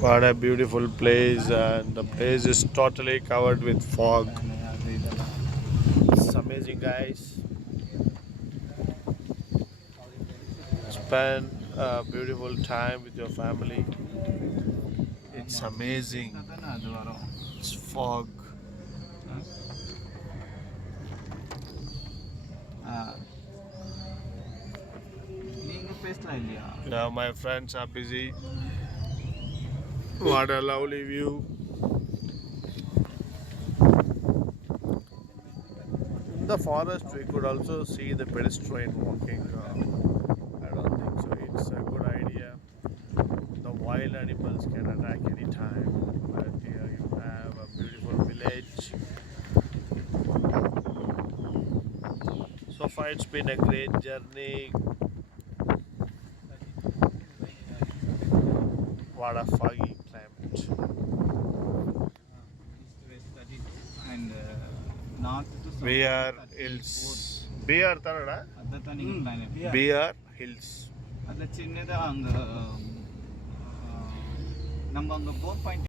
What a beautiful place, and the place is totally covered with fog. It's amazing, guys. Spend a beautiful time with your family. It's amazing. It's fog. Now my friends are busy. What a lovely view. In the forest, we could also see the pedestrian walking. I don't think so. It's a good idea. The wild animals can attack anytime. But here you have a beautiful village. So far, it's been a great journey. What a foggy climate. And north to south. Bear Hills. Bear Tanada? Bear Hills. அதில் சின்னதாக அங்கே நம்ம அங்கே 4.8